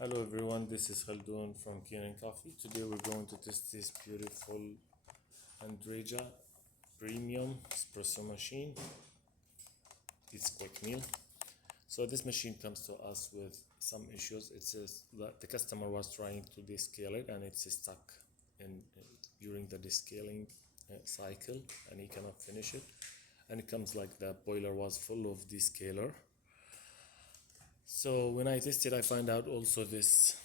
Hello everyone, this is Khaldun from Kanen Coffee. Today we're going to test this beautiful Andreja premium espresso machine. It's quick meal. So this machine comes to us with some issues. It says that the customer was trying to descale it and it's stuck during the descaling cycle and he cannot finish it. And it comes like the boiler was full of descaler. So when I tested, I find out also this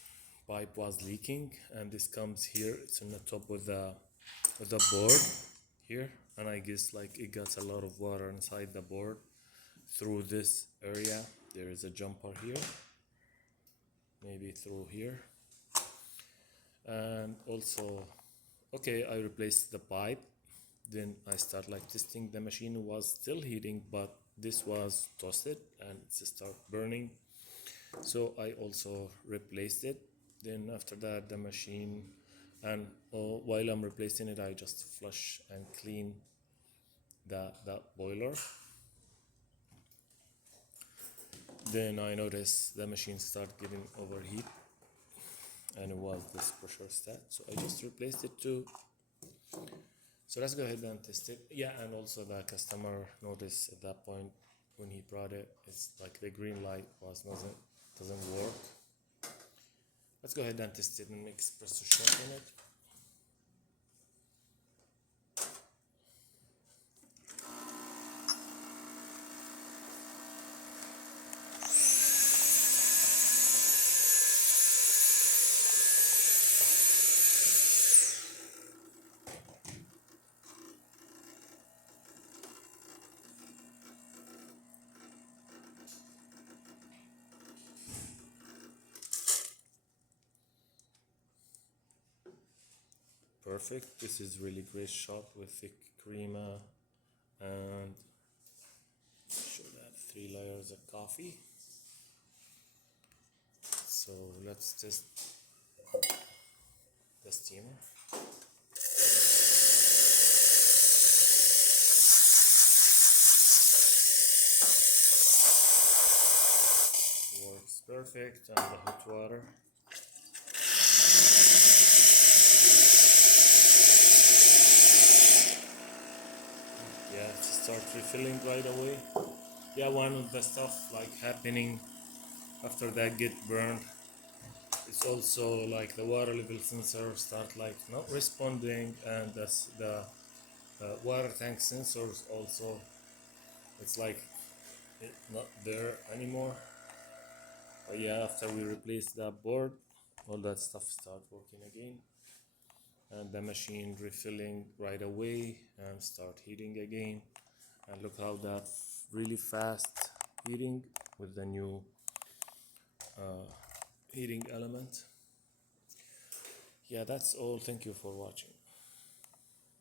pipe was leaking, and this comes here. It's on the top with the board here, and I guess like it got a lot of water inside the board through this area. There is a jumper here, maybe through here, and also okay, I replaced the pipe. Then I start like testing. The machine was still heating, but this was toasted and it start burning. So I also replaced it. Then after that the machine, and while I'm replacing it, I just flush and clean that boiler. Then I noticed the machine start getting overheat and it was this pressure stat, so I just replaced it too. So let's go ahead and test it. Yeah, and also the customer noticed at that point when he brought it, it's like the green light doesn't work. Let's go ahead and test it and make espresso shot in it. Perfect. This is really great shot with thick crema and should have 3 layers of coffee. So let's test the steamer. Works perfect, and the hot water. Yeah, it starts refilling right away. Yeah, one of the stuff like happening after that get burned, it's also like the water level sensor start like not responding, and that's the water tank sensors also, it's like not there anymore. But yeah, after we replace that board, all that stuff start working again, and the machine refilling right away and start heating again. And look how that really fast heating with the new heating element. Yeah, that's all. Thank you for watching.